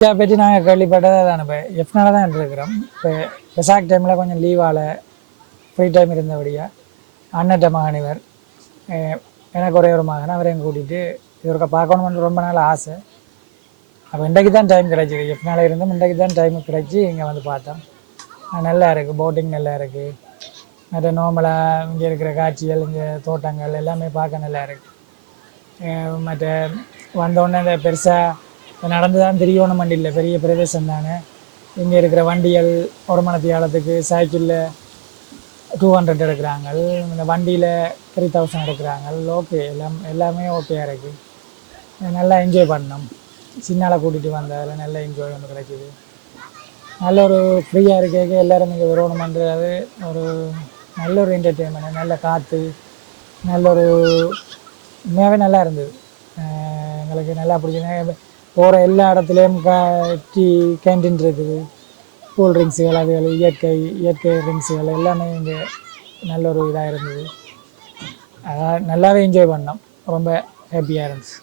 இதை பற்றி நாங்கள் கேள்விப்பட்டதை தான் இப்போ எஃப்னால தான் இருக்கிறோம் இப்போ பெசாக் டைமில் கொஞ்சம் லீவால் ஃப்ரீ டைம் இருந்தபடியாக அண்ணட்ட மகன் இவர் எனக்கு ஒரே ஒரு மகன். அவரையும் கூட்டிகிட்டு இவருக்கு பார்க்கணும்னு ரொம்ப நாள் ஆசை. அப்போ இன்றைக்கு தான் டைம் கிடைச்சிது எஃப்னால இருந்தும் இன்றைக்கு தான் டைம் கிடைச்சி இங்கே வந்து பார்த்தோம். நல்லா இருக்குது போட்டிங் நல்லா இருக்குது மற்ற நோமலாக இங்கே இருக்கிற காட்சிகள் இங்கே தோட்டங்கள் எல்லாமே பார்க்க நல்லா இருக்குது மற்ற வந்தோடனே இந்த பெருசாக நடந்து தான் தெரியணும் வண்டியில் பெரிய பிரதேசம் தானே. இங்கே இருக்கிற வண்டிகள் ஒரு மணத்தியாலத்துக்கு சைக்கிளில் டூ ஹண்ட்ரட் எடுக்கிறாங்க. இந்த வண்டியில் த்ரீ தௌசண்ட் எடுக்கிறாங்க. ஓகே எல்லாம் எல்லாமே ஓகேயாக இருக்குது நல்லா என்ஜாய் பண்ணோம். சின்னால கூட்டிகிட்டு வந்ததில் நல்ல என்ஜாய் ஒன்று கிடைக்கிது. நல்ல ஒரு ஃப்ரீயாக இருக்க எல்லாரும் இங்கே வரணுமன்றது ஒரு நல்ல ஒரு என்டர்டெயின்மெண்ட் நல்ல காற்று நல்ல ஒரு உண்மையாகவே நல்லா இருந்தது. எங்களுக்கு நல்லா பிடிச்சது. போகிற எல்லா இடத்துலையும் கா டீ கேன்டீன் இருக்குது. கூல் ட்ரிங்க்ஸுகள் அதுகள் இயற்கை இயற்கை ட்ரிங்க்ஸுகள் எல்லாமே இங்கே நல்ல ஒரு இதாக இருந்தது அதான் நல்லாவே என்ஜாய் பண்ணோம். ரொம்ப ஹாப்பியாக இருந்துச்சு.